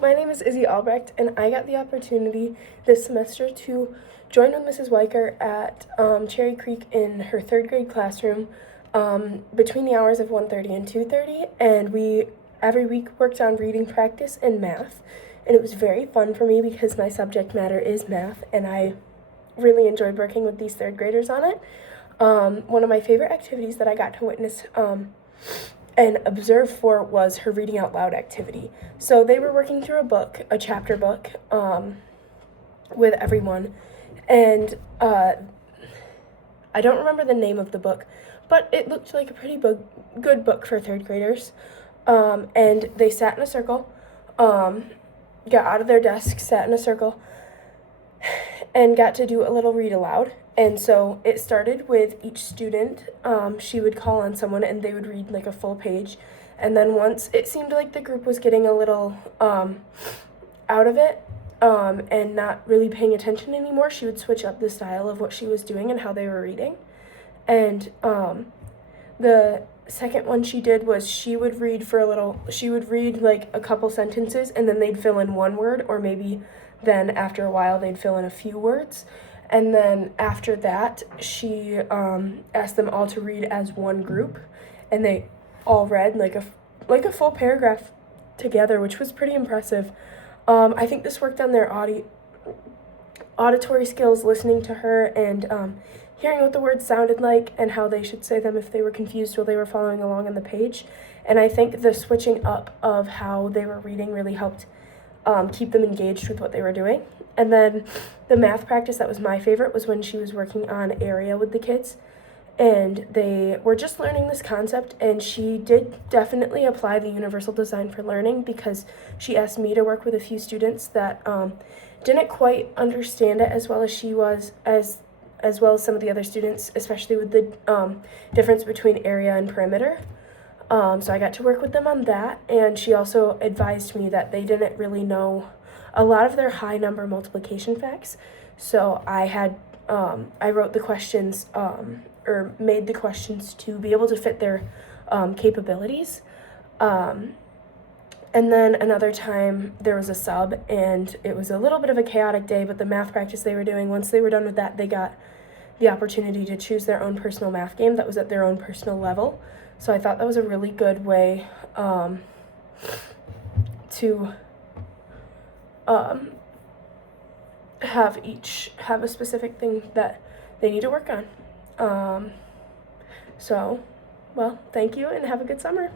My name is Izzy Albrecht, and I got the opportunity this semester to join with Mrs. Weicker at Cherry Creek in her third grade classroom between the hours of 1:30 and 2:30, and we every week worked on reading practice and math, and it was very fun for me because my subject matter is math, and I really enjoyed working with these third graders on it. One of my favorite activities that I got to witness and observe for was her reading out loud activity. So they were working through a book, a chapter book, with everyone, and I don't remember the name of the book, but it looked like a pretty good book for third graders. And they sat in a circle, got out of their desks, sat in a circle, and got to do a little read aloud. And so it started with each student, she would call on someone and they would read like a full page. And then once it seemed like the group was getting a little out of it and not really paying attention anymore, she would switch up the style of what she was doing and how they were reading. And the second one she did was she would read like a couple sentences and then they'd fill in one word, or maybe then after a while they'd fill in a few words. And then after that, she asked them all to read as one group, and they all read like a full paragraph together, which was pretty impressive. I think this worked on their auditory skills, listening to her and hearing what the words sounded like and how they should say them if they were confused while they were following along on the page. And I think the switching up of how they were reading really helped keep them engaged with what they were doing. And then the math practice that was my favorite was when she was working on area with the kids, and they were just learning this concept, and she did definitely apply the universal design for learning, because she asked me to work with a few students that didn't quite understand it as well as she was, as well as some of the other students, especially with the difference between area and perimeter. So I got to work with them on that, and she also advised me that they didn't really know a lot of their high number multiplication facts. So I wrote the questions, or made the questions to be able to fit their capabilities. And then another time there was a sub, and it was a little bit of a chaotic day, but the math practice they were doing, once they were done with that, they got the opportunity to choose their own personal math game that was at their own personal level. So I thought that was a really good way to have each have a specific thing that they need to work on. So, well, thank you and have a good summer.